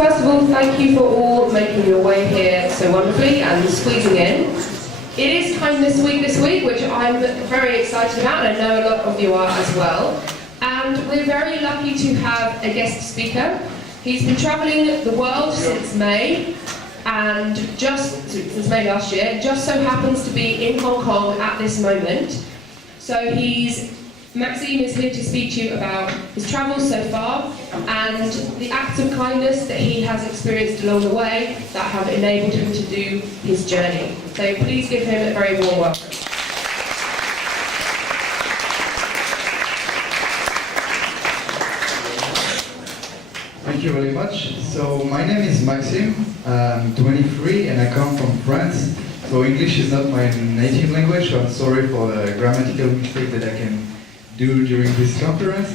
First of all, thank you for all making your way here so wonderfully and squeezing in. It is Kindness Week this week, which I'm very excited about, and I know a lot of you are as well. And we're very lucky to have a guest speaker. He's been travelling the world since May, and since May last year, just so happens to be in Hong Kong at this moment. So Maxime is here to speak to you about his travels so far and the acts of kindness that he has experienced along the way that have enabled him to do his journey. So please give him a very warm welcome. Thank you very much. So my name is Maxime, I'm 23 and I come from France. So English is not my native language, so I'm sorry for the grammatical mistake that I can do during this conference.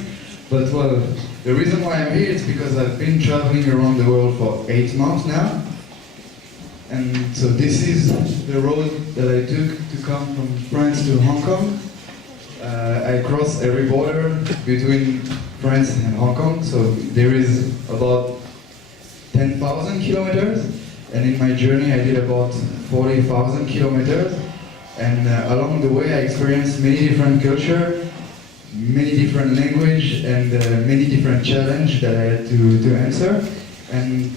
But well, the reason why I'm here is because I've been traveling around the world for 8 months now. And so this is the road that I took to come from France to Hong Kong. I crossed every border between France and Hong Kong, so there is about 10,000 kilometers. And in my journey I did about 40,000 kilometers. And along the way I experienced many different cultures, many different language, and many different challenges that I had to answer. And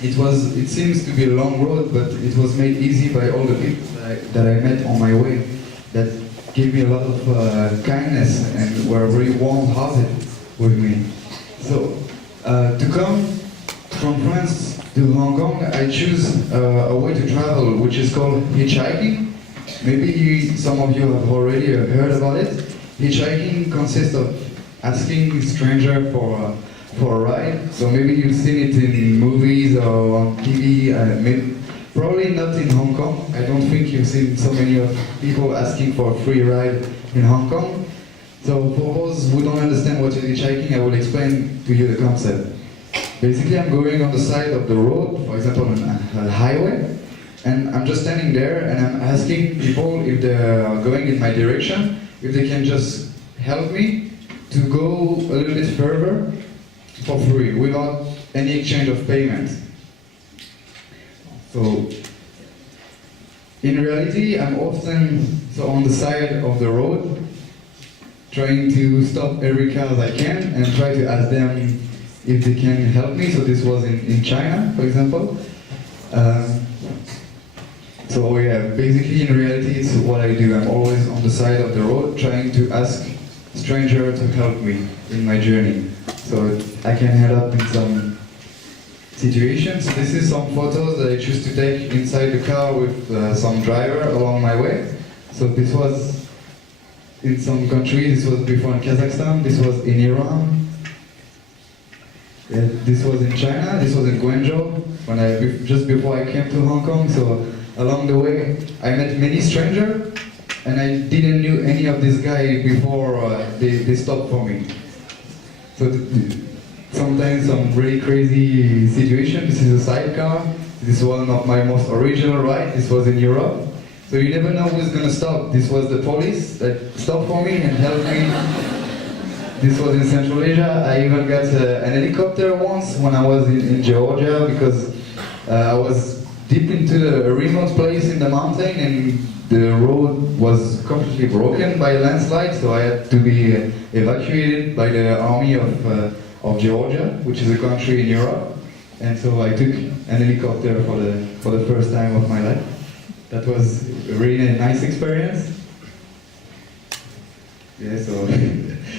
it seems to be a long road, but it was made easy by all the people that I met on my way that gave me a lot of kindness and were really warm-hearted with me. So to come from France to Hong Kong, I choose a way to travel which is called hitchhiking. Maybe some of you have already heard about it. Hitchhiking consists of asking a stranger for a ride. So maybe you've seen it in movies or on TV. Probably not in Hong Kong. I don't think you've seen so many of people asking for a free ride in Hong Kong. So for those who don't understand what is hitchhiking, I will explain to you the concept. Basically, I'm going on the side of the road, for example, on a highway, and I'm just standing there and I'm asking people if they're going in my direction, if they can just help me to go a little bit further for free, without any exchange of payment. So, in reality, I'm often on the side of the road, trying to stop every car I can and try to ask them if they can help me. So this was in China, for example. So yeah, basically in reality it's what I do. I'm always on the side of the road trying to ask a stranger to help me in my journey. So I can head up in some situations. This is some photos that I choose to take inside the car with some driver along my way. So this was in some countries, this was before in Kazakhstan, this was in Iran. This was in China, this was in Guangzhou, just before I came to Hong Kong. So along the way, I met many strangers, and I didn't know any of these guys before they stopped for me. So sometimes some really crazy situation. This is a sidecar. This is one of my most original rides. This was in Europe. So you never know who's gonna stop. This was the police that stopped for me and helped me. This was in Central Asia. I even got an helicopter once when I was in Georgia, because I was deep into a remote place in the mountain and the road was completely broken by a landslide, so I had to be evacuated by the army of Georgia, which is a country in Europe. And so I took an helicopter for the first time of my life. That was a really nice experience. Yeah, so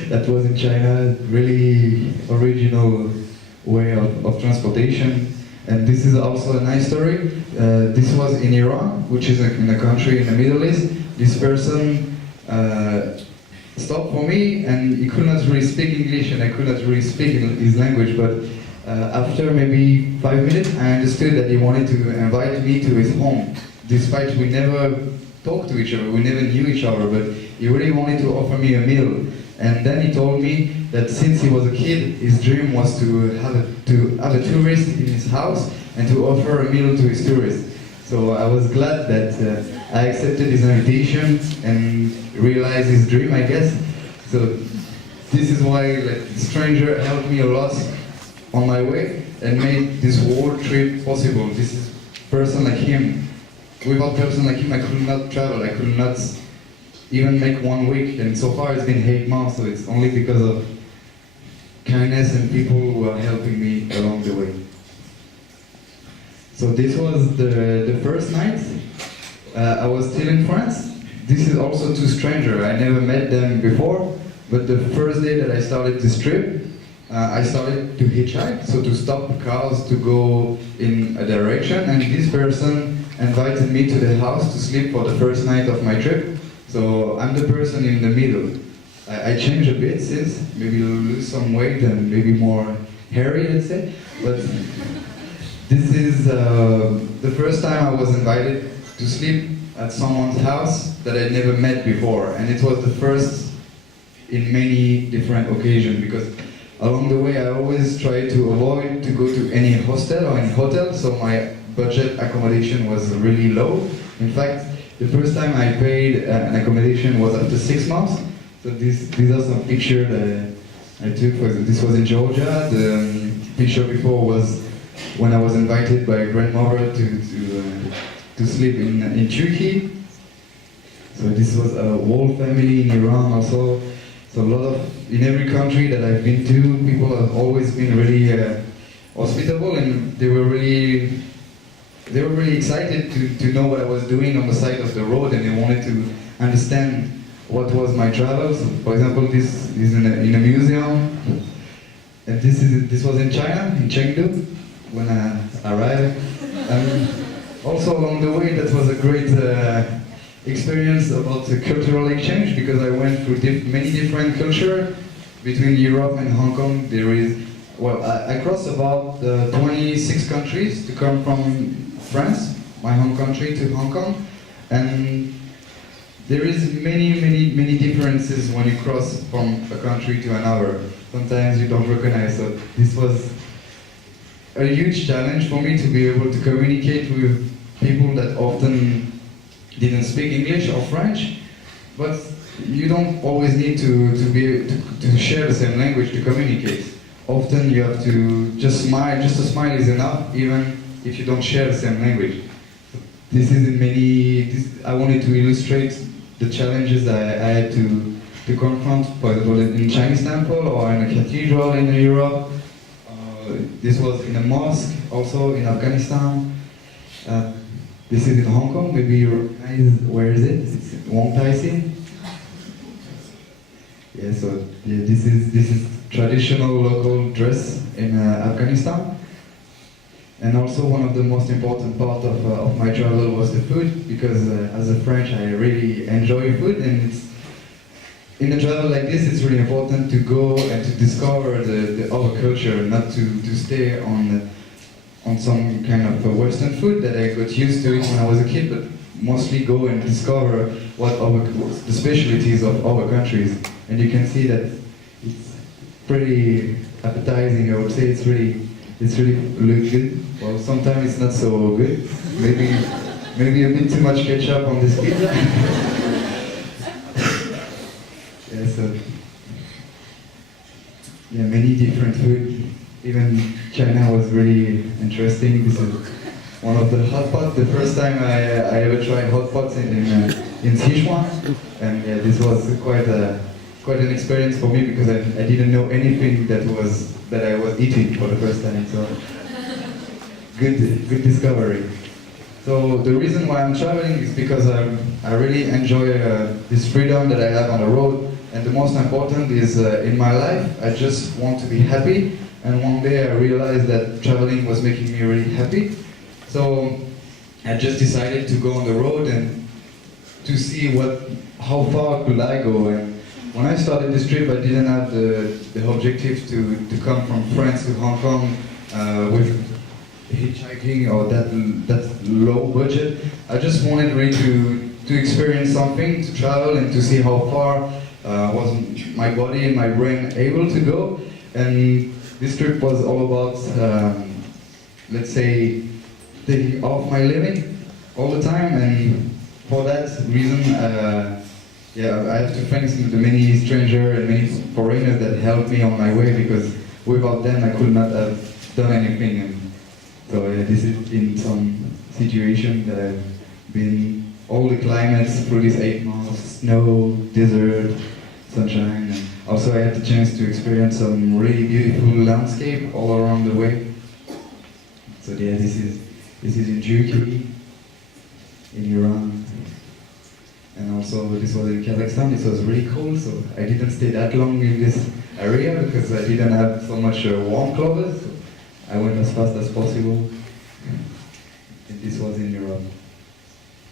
that was in China, really original way of transportation. And this is also a nice story. This was in Iran, which is in a country in the Middle East. This person stopped for me, and he could not really speak English, and I could not really speak his language, but after maybe 5 minutes, I understood that he wanted to invite me to his home. Despite we never talked to each other, we never knew each other, but he really wanted to offer me a meal. And then he told me that since he was a kid, his dream was to have a tourist in his house and to offer a meal to his tourists. So I was glad that I accepted his invitation and realized his dream, I guess. So this is why the stranger helped me a lot on my way. and made this whole trip possible. This is person like him. Without person like him, I could not travel. I could not even make 1 week. And so far, it's been 8 months. So it's only because of kindness and people who are helping me along the way. So this was the first night. I was still in France. This is also two strangers. I never met them before, but the first day that I started this trip, I started to hitchhike, so to stop cars to go in a direction, and this person invited me to the house to sleep for the first night of my trip. So I'm the person in the middle. I changed a bit since, maybe lose some weight and maybe more hairy, let's say, but this is the first time I was invited to sleep at someone's house that I never met before, and it was the first in many different occasions, because along the way I always try to avoid to go to any hostel or any hotel, so my budget accommodation was really low. In fact, the first time I paid an accommodation was after 6 months. So these are some pictures that I took. This was in Georgia. The picture before was when I was invited by grandmother to sleep in Turkey. So this was a whole family in Iran also. So a lot of, in every country that I've been to, people have always been really hospitable, and they were really excited to know what I was doing on the side of the road, and they wanted to understand what was my travels. For example, this is in a museum, and this was in China, in Chengdu, when I arrived. Also along the way, that was a great experience about the cultural exchange, because I went through many different cultures between Europe and Hong Kong. There is, well, I crossed about 26 countries to come from France, my home country, to Hong Kong, and there is many differences when you cross from a country to another. Sometimes you don't recognize. So this was a huge challenge for me to be able to communicate with people that often didn't speak English or French, but you don't always need to share the same language to communicate. Often you have to just smile. Just a smile is enough, even if you don't share the same language. This is in I wanted to illustrate the challenges I had to confront, for example, in Chinese temple or in a cathedral in Europe. This was in a mosque, also in Afghanistan. This is in Hong Kong. Maybe you recognize, where is it? It's Wong Tai Sin. Yeah, so yeah, this is traditional local dress in Afghanistan. And also one of the most important part of my travel was the food, because as a French I really enjoy food, and it's in a travel like this it's really important to go and to discover the other culture, not to stay on some kind of Western food that I got used to it when I was a kid, but mostly go and discover what the specialties of other countries. And you can see that it's pretty appetizing. I would say it's really look good. Well, sometimes it's not so good. Maybe a bit too much ketchup on this pizza. Yeah, so yeah, many different food. Even China was really interesting. This is one of the hot pots. The first time I ever tried hot pots in Sichuan, and yeah, this was quite an experience for me, because I didn't know anything that I was eating for the first time. So good discovery. So the reason why I'm traveling is because I really enjoy this freedom that I have on the road, and the most important is in my life I just want to be happy. And one day I realized that traveling was making me really happy. So I just decided to go on the road and to see how far could I go. And when I started this trip, I didn't have the objective to come from France to Hong Kong with hitchhiking or that low budget. I just wanted really to experience something, to travel and to see how far was my body and my brain able to go. And this trip was all about, let's say, taking off my living all the time, and for that reason, yeah, I have to thank the many strangers and many foreigners that helped me on my way, because without them I could not have done anything. And so this is in some situation that I've been all the climates through these 8 months: snow, desert, sunshine. And also I had the chance to experience some really beautiful landscape all around the way. So yeah, this is in Junary, in Iran. And also this was in Kazakhstan. This was really cool, so I didn't stay that long in this area because I didn't have so much warm clothes. So I went as fast as possible. And this was in Europe.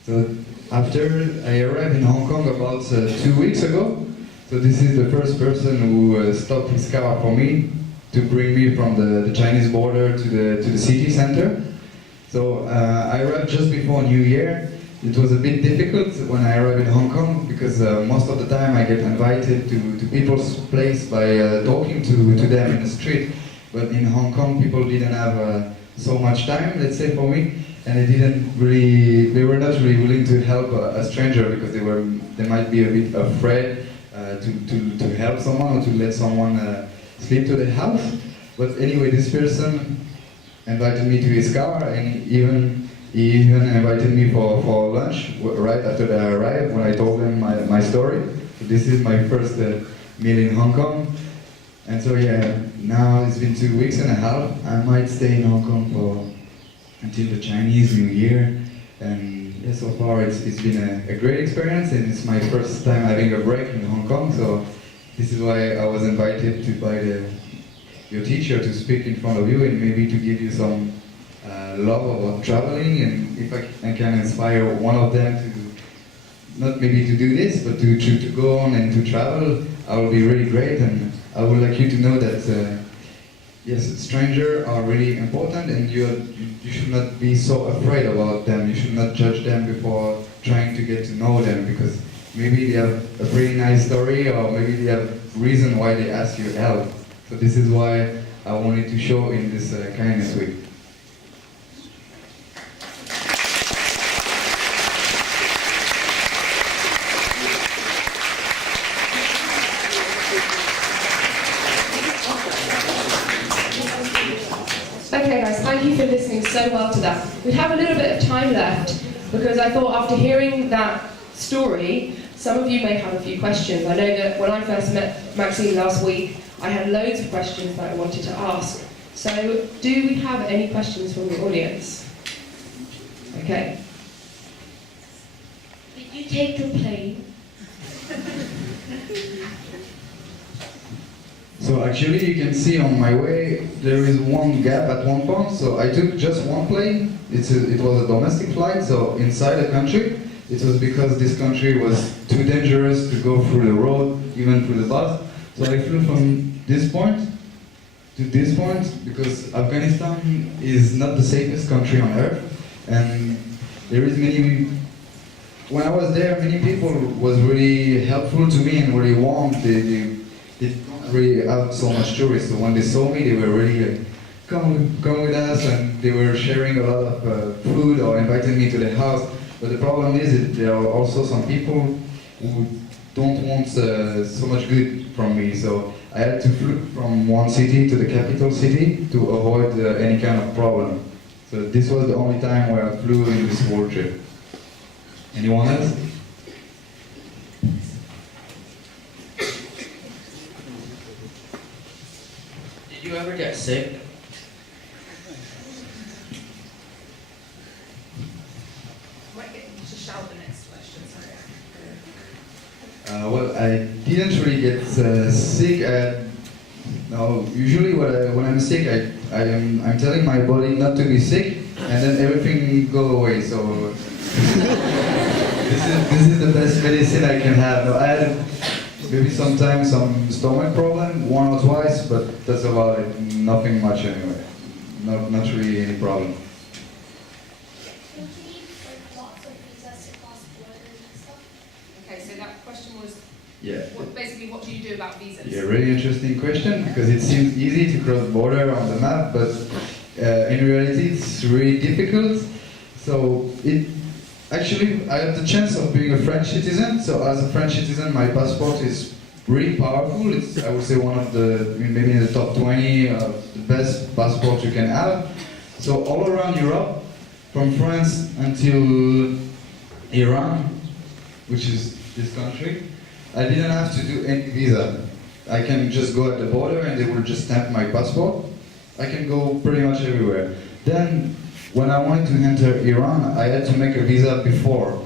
So after I arrived in Hong Kong about 2 weeks ago, so this is the first person who stopped his car for me to bring me from the Chinese border to the city center. So I arrived just before New Year. It was a bit difficult when I arrived in Hong Kong because most of the time I get invited to people's place by talking to them in the street. But in Hong Kong, people didn't have so much time, let's say, for me. And they were not really willing to help a stranger because they might be a bit afraid to help someone or to let someone sleep to the house. But anyway, this person invited me to his car, and he even invited me for lunch right after I arrived when I told him my story. So this is my first meal in Hong Kong. And so yeah, now it's been 2 weeks and a half. I might stay in Hong Kong until the Chinese New Year, and yeah, so far it's been a great experience, and it's my first time having a break in Hong Kong, so this is why I was invited by your teacher to speak in front of you and maybe to give you some love about traveling, and if I can inspire one of them to, not maybe to do this, but to go on and to travel, I will be really great, and I would like you to know that yes, strangers are really important, and you should not be so afraid about them. You should not judge them before trying to get to know them, because maybe they have a pretty nice story, or maybe they have reason why they ask you help. So this is why I wanted to show in this kindness week. Okay guys, thank you for listening so well to that. We have a little bit of time left because I thought after hearing that story, some of you may have a few questions. I know that when I first met Maxime last week, I had loads of questions that I wanted to ask. So do we have any questions from the audience? Okay. Did you take the plane? So actually you can see on my way there is one gap at one point, so I took just one plane. It was a domestic flight, so inside the country. It was because this country was too dangerous to go through the road, even through the bus. So I flew from this point to this point because Afghanistan is not the safest country on earth, and there is many. When I was there, many people was really helpful to me and really warm. They don't really have so much tourists, so when they saw me, they were really come with us, and they were sharing a lot of food or inviting me to their house. But the problem is that there are also some people who don't want so much good from me. So I had to fly from one city to the capital city to avoid any kind of problem. So this was the only time where I flew in this world trip. Anyone else? Did you ever get sick? Might get you to shout the next question, sorry. Well, I didn't really get sick. No, usually when I'm sick, I'm telling my body not to be sick, and then everything go away. So this is the best medicine I can have. No, I had maybe sometimes some stomach problem, one or twice, but that's about it. Nothing much anyway. Not really any problem. Don't you need lots of visas to cross borders and stuff? Okay, so that question was Yeah. basically what do you do about visas? Yeah, really interesting question, because it seems easy to cross border on the map, but in reality it's really difficult. So actually I have the chance of being a French citizen, so as a French citizen my passport is really powerful. It's, I would say, one of the, maybe in the top 20 of the best passports you can have. So all around Europe, from France until Iran, which is this country, I didn't have to do any visa. I can just go at the border and they will just stamp my passport. I can go pretty much everywhere. Then, when I wanted to enter Iran, I had to make a visa before.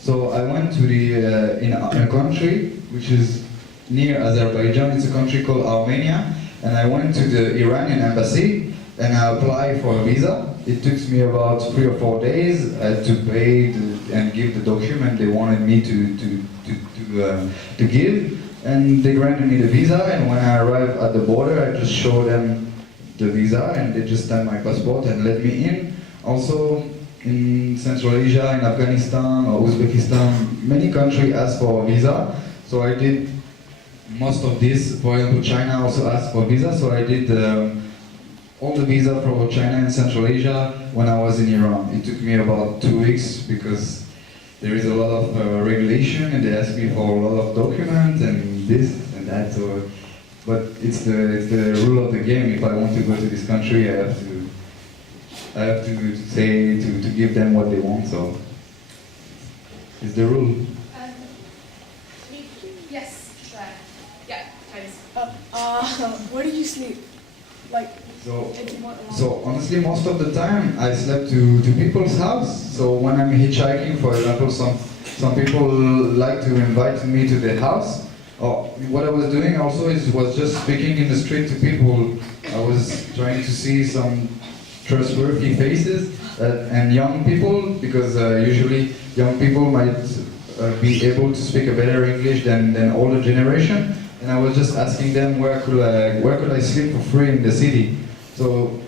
So I went to the in a country which is near Azerbaijan. It's a country called Armenia, and I went to the Iranian embassy and I applied for a visa. It took me about 3 or 4 days. I had to pay and give the document they wanted me to give, and they granted me the visa. And when I arrived at the border, I just showed them the visa, and they just stamped my passport and let me in. Also, in Central Asia, in Afghanistan or Uzbekistan, many countries ask for a visa. So I did most of this. For example, China also asked for visa, so I did all the visa for China and Central Asia when I was in Iran. It took me about 2 weeks because there is a lot of regulation and they ask me for a lot of documents and this and that. So, but it's the rule of the game. If I want to go to this country, I have to say to give them what they want. So it's the rule. Yes, there. Yeah, times. Where do you sleep? Like, So, if you want a lot. so honestly, most of the time I slept to people's house. So when I'm hitchhiking, for example, some people like to invite me to their house. Or what I was doing also was just speaking in the street to people. I was trying to see some trustworthy faces and young people, because usually young people might be able to speak a better English than older generation. And I was just asking them where could I sleep for free in the city. So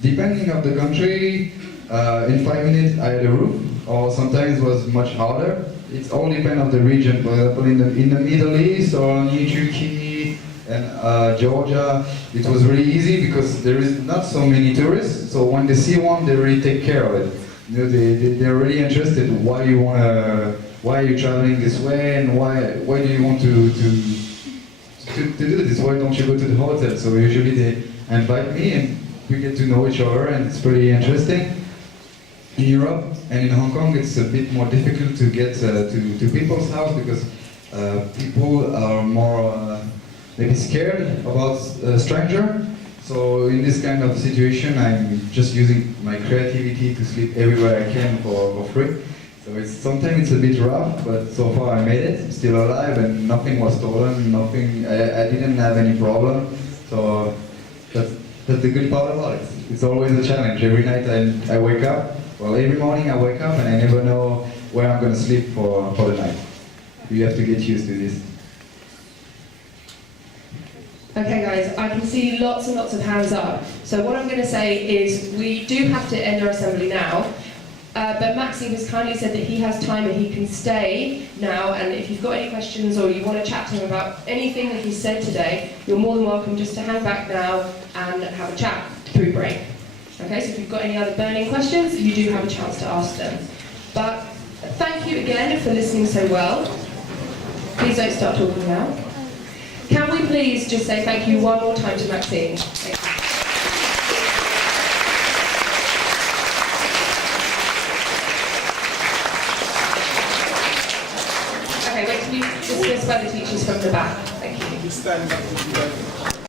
depending of the country, in 5 minutes I had a roof, or sometimes it was much harder. It all depends on the region. For example, in the Middle East or in Turkey and Georgia, it was really easy because there is not so many tourists. So when they see one, they really take care of it. You know, they're really interested. Why are you traveling this way, and why do you want to do this? Why don't you go to the hotel? So usually they invite me and we get to know each other, and it's pretty interesting. In Europe and in Hong Kong, it's a bit more difficult to get to people's house because people are more maybe scared about a stranger. So in this kind of situation, I'm just using my creativity to sleep everywhere I can for free. So sometimes it's a bit rough, but so far I made it. I'm still alive, and nothing was stolen. Nothing. I didn't have any problem. So that's the good part about it. It's always a challenge. Every night I wake up. Well, every morning I wake up and I never know where I'm going to sleep for the night. You have to get used to this. Okay guys, I can see lots and lots of hands up. So what I'm going to say is we do have to end our assembly now, but Maxime has kindly said that he has time and he can stay now, and if you've got any questions or you want to chat to him about anything that he said today, you're more than welcome just to hang back now and have a chat through break. Okay, so if you've got any other burning questions, you do have a chance to ask them. But thank you again for listening so well. Please don't start talking now. Can we please just say thank you one more time to Maxime? Thank you. Okay, wait till you dismiss by the teachers from the back. Thank you. You stand up.